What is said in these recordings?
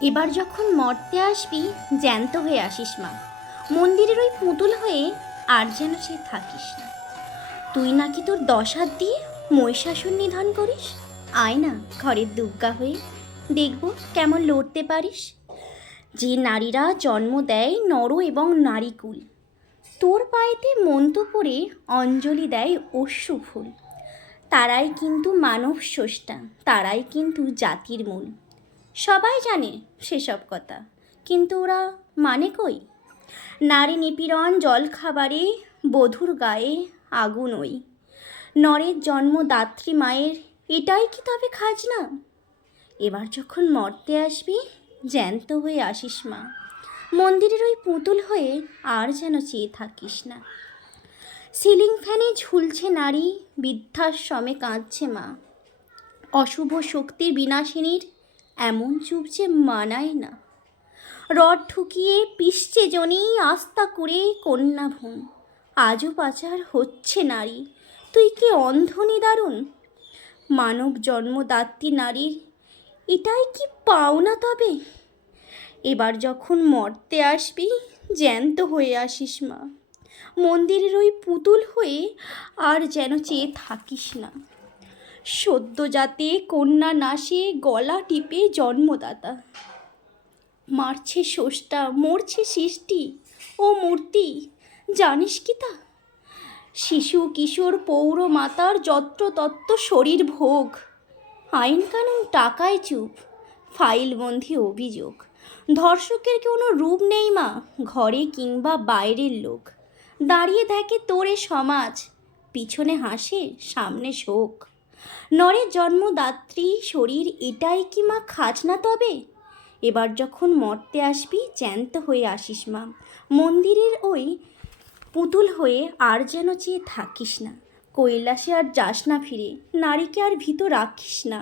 এবার যখন মর্তে আসবি জ্যান্ত হয়ে আসিস মা, মন্দিরের ওই পুতুল হয়ে আর যেন সে থাকিস না। তুই নাকি তোর 10 হাত দিয়ে মহিষাসুর নিধন করিস। আয় না ঘরের দুর্গা হয়ে, দেখব কেমন লড়তে পারিস। যে নারীরা জন্ম দেয় নর এবং নারীকুল, তোর পায়েতে মন্ত্র পড়ে অঞ্জলি দেয় অশ্রু ফুল। তারাই কিন্তু মানব স্রষ্টা, তারাই কিন্তু জাতির মূল। সবাই জানে সেসব কথা, কিন্তু ওরা মানে কই? নারী নিপীড়ন জল খাবারে, বধূর গায়ে আগুন ওই। নরের জন্মদাত্রী মায়ের এটাই কি তবে খাজনা? এবার যখন মর্তে আসবি জ্যান্ত হয়ে আসিস মা, মন্দিরের ওই পুতুল হয়ে আর যেন চেয়ে থাকিস না। সিলিং ফ্যানে ঝুলছে নারী, বৃদ্ধাশ্রমে কাঁদছে মা। অশুভ শক্তির বিনাশিনীর এমন চুপ যে মানায় না। রড ঠুকিয়ে পিষছে জনি আস্থা করে কন্যা ভুন। আজও পাচার হচ্ছে নারী, তুই কি অন্ধ নিদারুণ? মানব জন্মদাত্রী নারীর এটাই কি পাওনা তবে? এবার যখন মর্তে আসবি জ্যান্ত হয়ে আসিস মা, মন্দিরের ওই পুতুল হয়ে আর যেন চেয়ে থাকিস না। সদ্যজাতে কন্যা নাশে গলা টিপে জন্মদাতা, মারছে স্রষ্টা মরছে সৃষ্টি। ও মূর্তি জানিস কি তা? শিশু কিশোর পৌর মাতার যত্রতত্র শরীর ভোগ। আইন কানুন টাকায় চুপ, ফাইলবন্দি অভিযোগ। ধর্ষকের কোনো রূপ নেই মা, ঘরে কিংবা বাইরের লোক। দাঁড়িয়ে দেখে তোরে সমাজ, পিছনে হাসে সামনে শোক। নরের জন্মদাত্রী শরীর এটাই কি মা খাজনা তবে? এবার যখন মর্তে আসবি জ্যান্ত হয়ে আসিস মা, মন্দিরের ওই পুতুল হয়ে আর যেন চেয়ে থাকিস না। কৈলাসে আর যাস না ফিরে, নারীকে আর ভীত রাখিস না।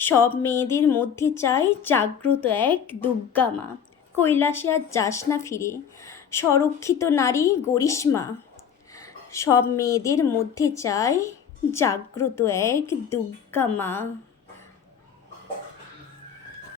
সব মেয়েদের মধ্যে চাই জাগ্রত এক দুর্গা মা। কৈলাসে আর যাস না ফিরে, সংরক্ষিত নারী গরিস মা। সব মেয়েদের মধ্যে চাই জাগ্রত এক দুর্গা মা।